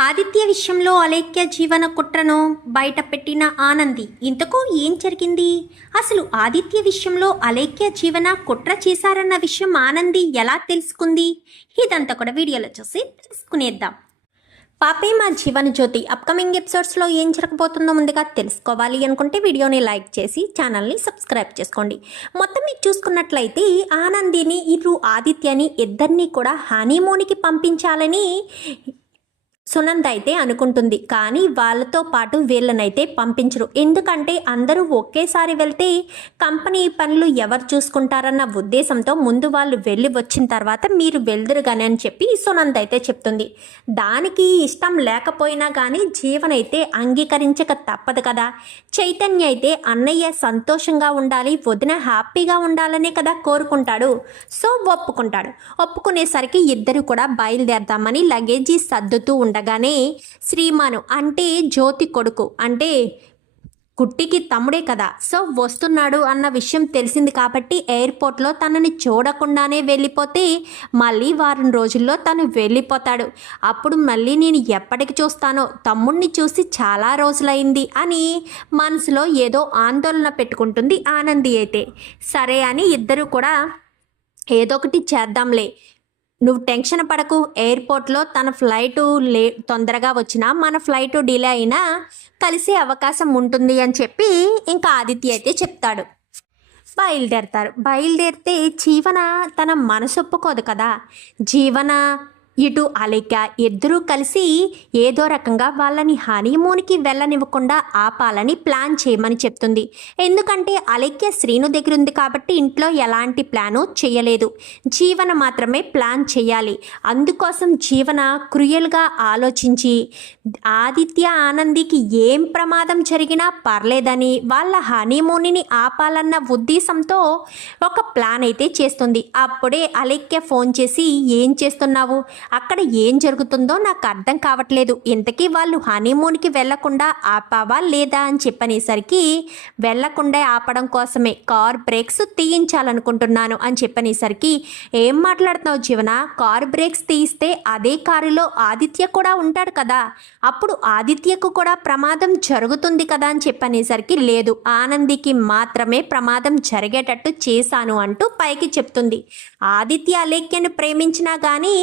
ఆదిత్య విషయంలో అలేఖ్య జీవన కుట్రను బయటపెట్టిన ఆనంది. ఇంతకు ఏం జరిగింది? అసలు ఆదిత్య విషయంలో అలేఖ్య జీవన కుట్ర చేశారన్న విషయం ఆనంది ఎలా తెలుసుకుంది? ఇదంతా కూడా వీడియోలో చూసి తెలుసుకునేద్దాం. పాపే మా జీవన జ్యోతి అప్కమింగ్ ఎపిసోడ్స్లో ఏం జరగబోతుందో ముందుగా తెలుసుకోవాలి అనుకుంటే వీడియోని లైక్ చేసి ఛానల్ని సబ్స్క్రైబ్ చేసుకోండి. మొత్తం మీకు చూసుకున్నట్లయితే ఆనందిని ఇటు ఆదిత్యని ఇద్దరినీ కూడా హనీమూన్కి పంపించాలని సునంద అయితే అనుకుంటుంది. కానీ వాళ్ళతో పాటు వీళ్ళనైతే పంపించరు. ఎందుకంటే అందరూ ఒకేసారి వెళ్తే కంపెనీ పనులు ఎవరు చూసుకుంటారన్న ఉద్దేశంతో ముందు వాళ్ళు వెళ్ళి వచ్చిన తర్వాత మీరు వెళ్దురుగానే అని చెప్పి సునంద అయితే చెప్తుంది. దానికి ఇష్టం లేకపోయినా కానీ జీవన్ అయితే అంగీకరించక తప్పదు కదా. చైతన్య అయితే అన్నయ్య సంతోషంగా ఉండాలి, వదిన హ్యాపీగా ఉండాలనే కదా కోరుకుంటాడు. సో ఒప్పుకుంటాడు. ఒప్పుకునేసరికి ఇద్దరు కూడా బయలుదేరదామని లగేజీ సర్దుతూ ఉండగానే శ్రీమాను అంటే జ్యోతి కొడుకు అంటే కుట్టికి తమ్ముడే కదా, సో వస్తున్నాడు అన్న విషయం తెలిసింది కాబట్టి ఎయిర్పోర్ట్లో తనని చూడకుండానే వెళ్ళిపోతే మళ్ళీ వారం రోజుల్లో తను వెళ్ళిపోతాడు. అప్పుడు మళ్ళీ నేను ఎప్పటికి చూస్తానో, తమ్ముడిని చూసి చాలా రోజులైంది అని మనసులో ఏదో ఆందోళన పెట్టుకుంటుంది ఆనంది అయితే. సరే అని ఇద్దరు కూడా ఏదో ఒకటి చేద్దాంలే, నువ్వు టెన్షన్ పడకు, ఎయిర్పోర్ట్లో తన ఫ్లైటు తొందరగా వచ్చినా మన ఫ్లైటు డిలే అయినా కలిసే అవకాశం ఉంటుంది అని చెప్పి ఇంకా ఆదిత్య అయితే చెప్తాడు. బయలుదేరతారు. బయలుదేరితే జీవన తన మనసు ఒప్పుకోదు కదా. జీవన ఇటు అలేఖ్య ఇద్దరూ కలిసి ఏదో రకంగా వాళ్ళని హనీమూన్కి వెళ్ళనివ్వకుండా ఆపాలని ప్లాన్ చేయమని చెప్తుంది. ఎందుకంటే అలేఖ్య శ్రీను దగ్గర ఉంది కాబట్టి ఇంట్లో ఎలాంటి ప్లాను చేయలేదు. జీవన మాత్రమే ప్లాన్ చేయాలి. అందుకోసం జీవన క్రూయల్గా ఆలోచించి ఆదిత్య ఆనందికి ఏం ప్రమాదం జరిగినా పర్లేదని వాళ్ళ హనీమూన్ని ఆపాలన్న ఉద్దేశంతో ఒక ప్లాన్ అయితే చేస్తుంది. అప్పుడే అలేఖ్య ఫోన్ చేసి ఏం చేస్తున్నావు, అక్కడ ఏం జరుగుతుందో నాకు అర్థం కావట్లేదు, ఇంతకీ వాళ్ళు హనీమూన్కి వెళ్లకుండా ఆపావా లేదా అని చెప్పనేసరికి వెళ్లకుండా ఆపడం కోసమే కార్ బ్రేక్స్ తీయించాలనుకుంటున్నాను అని చెప్పనేసరికి ఏం మాట్లాడుతున్నావు జీవన, కార్ బ్రేక్స్ తీయిస్తే అదే కారులో ఆదిత్య కూడా ఉంటాడు కదా, అప్పుడు ఆదిత్యకు కూడా ప్రమాదం జరుగుతుంది కదా అని చెప్పనేసరికి లేదు, ఆనందికి మాత్రమే ప్రమాదం జరిగేటట్టు చేశాను అంటూ పైకి చెప్తుంది. ఆదిత్య అలేఖ్యను ప్రేమించినా కానీ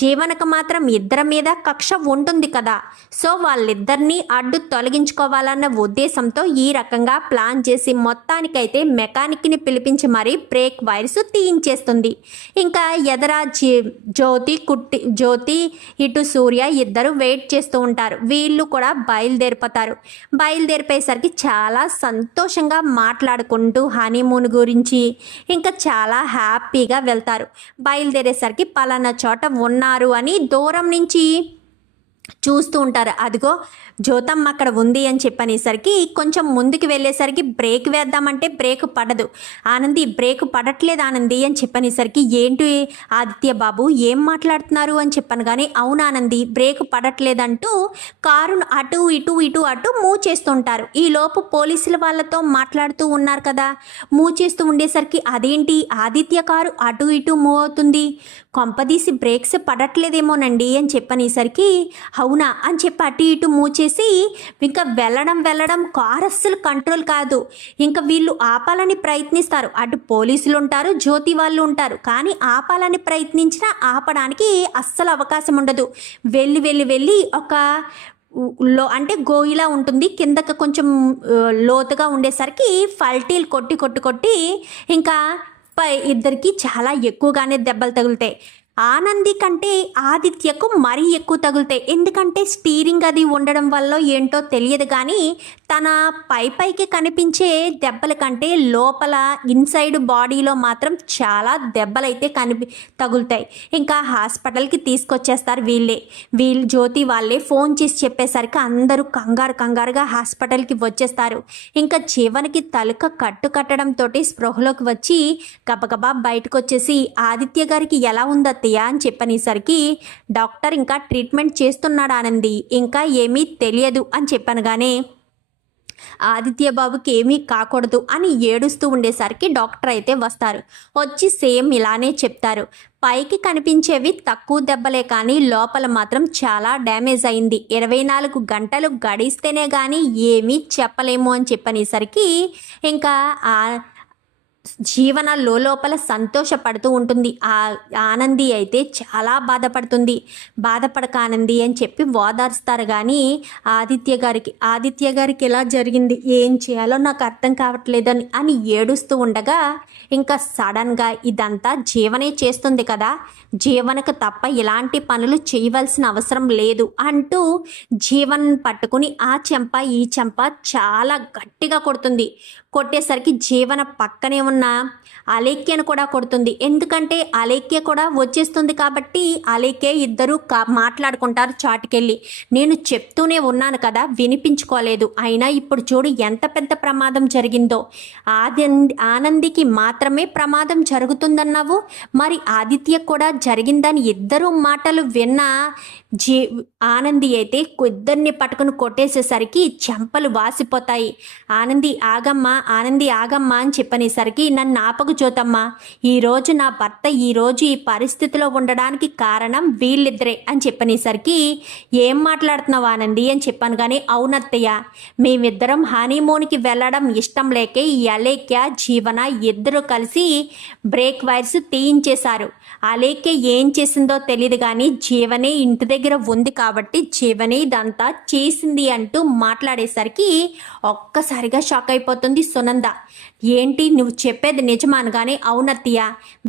జీవనకు మాత్రం ఇద్దరి మీద కక్ష ఉంటుంది కదా, సో వాళ్ళిద్దరినీ అడ్డు తొలగించుకోవాలన్న ఉద్దేశంతో ఈ రకంగా ప్లాన్ చేసి మొత్తానికైతే మెకానిక్ని పిలిపించి మరీ బ్రేక్ వైర్స్ తీయించేస్తుంది. ఇంకా ఎదరా జ్యోతి ఇటు సూర్య ఇద్దరు వెయిట్ చేస్తూ ఉంటారు. వీళ్ళు కూడా బయలుదేరిపోతారు. బయలుదేరిపోయేసరికి చాలా సంతోషంగా మాట్లాడుకుంటూ హనీమూన్ గురించి ఇంకా చాలా హ్యాపీగా వెళ్తారు. బయలుదేరేసరికి పలానా చోట ఉన్నారు అని దూరం నుంచి చూస్తూ ఉంటారు. అదిగో జ్యోతమ్మ అక్కడ ఉంది అని చెప్పనేసరికి కొంచెం ముందుకు వెళ్ళేసరికి బ్రేక్ వేద్దామంటే బ్రేక్ పడదు. ఆనంది బ్రేక్ పడట్లేదు ఆనంది అని చెప్పనేసరికి ఏంటి ఆదిత్య బాబు ఏం మాట్లాడుతున్నారు అని చెప్పాను. కానీ అవును ఆనంది బ్రేక్ పడట్లేదంటూ కారును అటు ఇటు ఇటు అటు మూవ్ చేస్తుంటారు. ఈలోపు పోలీసుల వాళ్ళతో మాట్లాడుతూ ఉన్నారు కదా, మూవ్ చేస్తూ ఉండేసరికి అదేంటి ఆదిత్య కారు అటు ఇటు మూవ్ అవుతుంది, కొంపదీసి బ్రేక్స్ పడట్లేదేమోనండి అని చెప్పనేసరికి అవునా అని చెప్పి అటు ఇటు మూవ్ చేసి ఇంకా వెళ్ళడం కార్ అస్సలు కంట్రోల్ కాదు. ఇంకా వీళ్ళు ఆపాలని ప్రయత్నిస్తారు. అటు పోలీసులు ఉంటారు, జ్యోతి వాళ్ళు ఉంటారు. కానీ ఆపాలని ప్రయత్నించినా ఆపడానికి అస్సలు అవకాశం ఉండదు. వెళ్ళి ఒక అంటే గోయిలా ఉంటుంది, కిందకి కొంచెం లోతుగా ఉండేసరికి ఫల్టీలు కొట్టి ఇంకా ఇద్దరికి చాలా ఎక్కువగానే దెబ్బలు తగులుతాయి. ఆనంది కంటే ఆదిత్యకు మరీ ఎక్కువ తగులుతాయి. ఎందుకంటే స్టీరింగ్ అది ఉండడం వల్ల ఏంటో తెలియదు కానీ తన పైకి కనిపించే దెబ్బల కంటే లోపల ఇన్సైడ్ బాడీలో మాత్రం చాలా దెబ్బలైతే తగులుతాయి. ఇంకా హాస్పిటల్కి తీసుకొచ్చేస్తారు. వీళ్ళు జ్యోతి వాళ్ళే ఫోన్ చేసి చెప్పేసరికి అందరూ కంగారుగా హాస్పిటల్కి వచ్చేస్తారు. ఇంకా జీవనకి తలుక కట్టడంతో స్పృహలోకి వచ్చి గబగబా బయటకు వచ్చేసి ఆదిత్య గారికి ఎలా ఉందో అని చెప్పనేసరికి డాక్టర్ ఇంకా ట్రీట్మెంట్ చేస్తున్నాడు ఆనంది, ఇంకా ఏమీ తెలియదు అని చెప్పాను. కానీ ఆదిత్య బాబుకి ఏమీ కాకూడదు అని ఏడుస్తూ ఉండేసరికి డాక్టర్ అయితే వస్తారు. వచ్చి సేమ్ ఇలానే చెప్తారు. పైకి కనిపించేవి తక్కువ దెబ్బలే కానీ లోపల మాత్రం చాలా డ్యామేజ్ అయింది. 24 గంటలు గడిస్తేనే కానీ ఏమీ చెప్పలేము అని చెప్పనేసరికి ఇంకా జీవన లోపల సంతోషపడుతూ ఉంటుంది. ఆనంది అయితే చాలా బాధపడుతుంది. బాధపడక ఆనంది అని చెప్పి ఓదార్స్తారు. కానీ ఆదిత్య గారికి ఇలా జరిగింది, ఏం చేయాలో నాకు అర్థం కావట్లేదు అని ఏడుస్తూ ఉండగా ఇంకా సడన్గా ఇదంతా జీవనే చేస్తుంది కదా, జీవనకు తప్ప ఇలాంటి పనులు చేయవలసిన అవసరం లేదు అంటూ జీవన్ పట్టుకుని ఆ చెంప ఈ చెంప చాలా గట్టిగా కొడుతుంది. కొట్టేసరికి జీవన పక్కనే ఉన్న అలేఖ్యను కూడా కొడుతుంది. ఎందుకంటే అలేఖ్య కూడా వచ్చేస్తుంది కాబట్టి అలేఖ్య ఇద్దరు మాట్లాడుకుంటారు చాటుకెళ్ళి. నేను చెప్తూనే ఉన్నాను కదా, వినిపించుకోలేదు. అయినా ఇప్పుడు చూడు ఎంత పెద్ద ప్రమాదం జరిగిందో. ఆనందికి మాత్రమే ప్రమాదం జరుగుతుందన్నావు, మరి ఆదిత్య కూడా జరిగిందని ఇద్దరు మాటలు విన్న ఆనంది అయితే ఇద్దరిని పట్టుకుని కొట్టేసేసరికి చెంపలు వాసిపోతాయి. ఆనంది ఆగమ్మా అని చెప్పనేసరికి, నన్ను ఆపకు జ్యోతమ్మా, ఈరోజు నా భర్త ఈరోజు ఈ పరిస్థితిలో ఉండడానికి కారణం వీళ్ళిద్దరే అని చెప్పనేసరికి, ఏం మాట్లాడుతున్నావు ఆనంది అని చెప్పాను. కానీ అవునత్తయ్య, మేమిద్దరం హనీమూన్కి వెళ్ళడం ఇష్టం లేకే ఈ అలేఖ్య జీవన ఇద్దరు కలిసి బ్రేక్ వైర్స్ తీయించేశారు. అలేఖ్య ఏం చేసిందో తెలియదు కానీ జీవనే ఇంటి దగ్గర ఉంది కాబట్టి జీవనే ఇదంతా చేసింది అంటూ మాట్లాడేసరికి ఒక్కసారిగా షాక్ అయిపోతుంది సునంద. ఏంటి నువ్వు చెప్పేది నిజమానగానే? అవునత్తయ్య,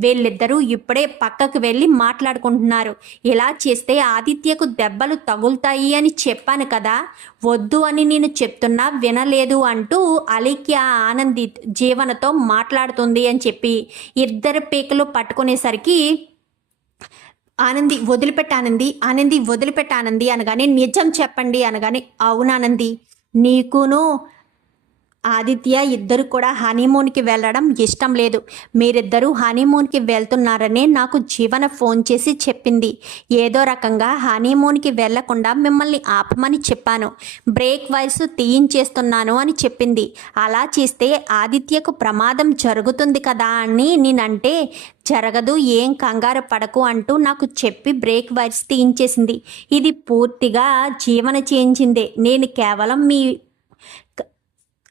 వీళ్ళిద్దరూ ఇప్పుడే పక్కకు వెళ్ళి మాట్లాడుకుంటున్నారు. ఇలా చేస్తే ఆదిత్యకు దెబ్బలు తగులుతాయి అని చెప్పాను కదా, వద్దు అని నేను చెప్తున్నా వినలేదు అంటూ అలేఖ్య ఆనంది జీవనతో మాట్లాడుతుంది అని చెప్పి ఇద్దరు పీకలు పట్టుకునేసరికి ఆనంది వదిలిపెట్టానంది అనగానే, నిజం చెప్పండి అనగానే, అవునానంది, నీకును ఆదిత్య ఇద్దరు కూడా హనీమూన్కి వెళ్ళడం ఇష్టం లేదు. మీరిద్దరూ హనీమూన్కి వెళ్తున్నారనే నాకు జీవన ఫోన్ చేసి చెప్పింది. ఏదో రకంగా హనీమూన్కి వెళ్లకుండా మిమ్మల్ని ఆపమని చెప్పాను. బ్రేక్ వైర్స్ తీయించేస్తున్నాను అని చెప్పింది. అలా చేస్తే ఆదిత్యకు ప్రమాదం జరుగుతుంది కదా అని నేనంటే, జరగదు, ఏం కంగారు పడకు అంటూ నాకు చెప్పి బ్రేక్ వైర్స్ తీయించేసింది. ఇది పూర్తిగా జీవన చేయించిందే. నేను కేవలం మీ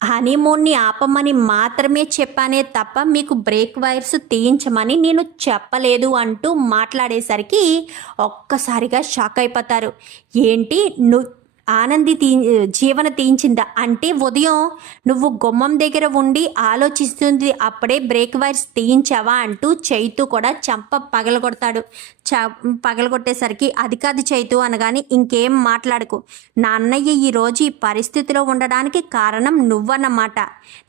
హనీమూన్ని ఆపమని మాత్రమే చెప్పానే తప్ప మీకు బ్రేక్ వైర్స్ తీయించమని నేను చెప్పలేదు అంటూ మాట్లాడేసరికి ఒక్కసారిగా షాక్ అయిపోతారు. ఏంటి ఆనంది జీవన తీయించిందా అంటే, ఉదయం నువ్వు గుమ్మం దగ్గర ఉండి ఆలోచిస్తుంది అప్పుడే బ్రేక్ వైర్స్ తీయించావా అంటూ చైతు కూడా చంప పగలగొట్టేసరికి, అది కాదు చైతు అనగానే, ఇంకేం మాట్లాడకు, నా అన్నయ్య ఈరోజు ఈ పరిస్థితిలో ఉండడానికి కారణం నువ్వన్నమాట.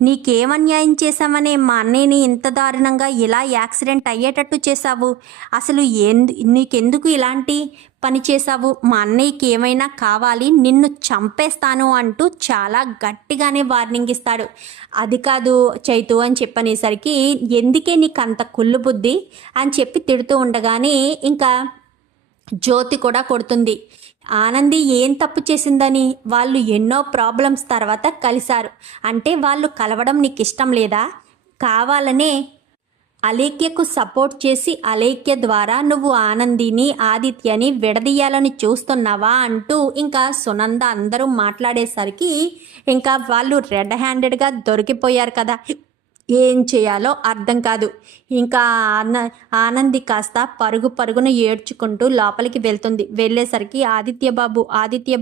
నీకేం అన్యాయం చేశావనే మా అన్నయ్యని ఇంత దారుణంగా ఇలా యాక్సిడెంట్ అయ్యేటట్టు చేశావు? అసలు నీకెందుకు ఇలాంటి పని చేశావు? మా అన్నయ్యకి ఏమైనా కావాలి, నిన్ను చంపేస్తాను అంటూ చాలా గట్టిగానే వార్నింగ్ ఇస్తాడు. అది కాదు చైతు అని చెప్పనేసరికి, ఎందుకే నీకు అంత కుళ్ళు బుద్ధి అని చెప్పి తిడుతూ ఉండగానే ఇంకా జ్యోతి కూడా కొడుతుంది. ఆనంది ఏం తప్పు చేసిందని? వాళ్ళు ఎన్నో ప్రాబ్లమ్స్ తర్వాత కలిశారు అంటే వాళ్ళు కలవడం నీకు ఇష్టం లేదా? కావాలనే అలేఖ్యకు సపోర్ట్ చేసి అలేఖ్య ద్వారా నువ్వు ఆనందిని ఆదిత్యని విడదీయాలని చూస్తున్నావా అంటూ ఇంకా సునంద అందరూ మాట్లాడేసరికి ఇంకా వాళ్ళు రెడ్ హ్యాండెడ్గా దొరికిపోయారు కదా, ఏం చేయాలో అర్థం కాదు. ఇంకా ఆనంది కాస్త పరుగున ఏడ్చుకుంటూ లోపలికి వెళ్తుంది. వెళ్ళేసరికి ఆదిత్య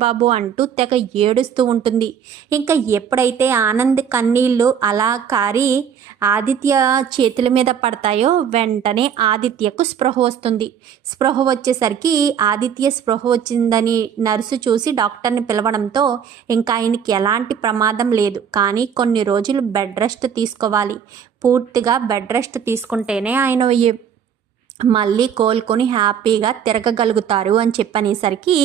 బాబు అంటూ తెగ ఏడుస్తూ ఉంటుంది. ఇంకా ఎప్పుడైతే ఆనంద్ కన్నీళ్ళు అలా కారి ఆదిత్య చేతుల మీద పడతాయో వెంటనే ఆదిత్యకు స్పృహ వస్తుంది. స్పృహ వచ్చేసరికి ఆదిత్య స్పృహ వచ్చిందని నర్సు చూసి డాక్టర్ని పిలవడంతో ఇంకా ఆయనకి ఎలాంటి ప్రమాదం లేదు, కానీ కొన్ని రోజులు బెడ్ రెస్ట్ తీసుకోవాలి. పూర్తిగా బెడ్ రెస్ట్ తీసుకుంటేనే ఆయన మళ్ళీ కోలుకొని హ్యాపీగా తిరగగలుగుతారు అని చెప్పనేసరికి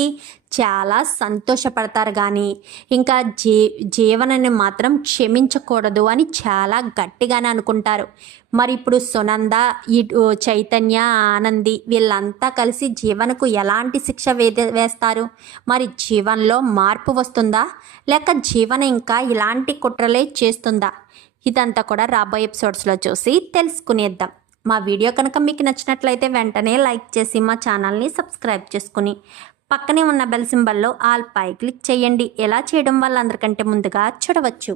చాలా సంతోషపడతారు కానీ ఇంకా జీవనని మాత్రం క్షమించకూడదు అని చాలా గట్టిగానే అనుకుంటారు. మరి ఇప్పుడు సునంద, ఇటు చైతన్య, ఆనంది వీళ్ళంతా కలిసి జీవనకు ఎలాంటి శిక్ష వేస్తారు? మరి జీవన్లో మార్పు వస్తుందా, లేక జీవన ఇంకా ఇలాంటి కుట్రలే చేస్తుందా? ఇదంతా కూడా రాబోయే ఎపిసోడ్స్లో చూసి తెలుసుకునేద్దాం. మా వీడియో కనుక మీకు నచ్చినట్లయితే వెంటనే లైక్ చేసి మా ఛానల్ని సబ్స్క్రైబ్ చేసుకుని పక్కనే ఉన్న బెల్ సింబల్లో ఆల్ పై క్లిక్ చేయండి. ఎలా చేయడం వల్ల అందరికంటే ముందుగా చూడవచ్చు.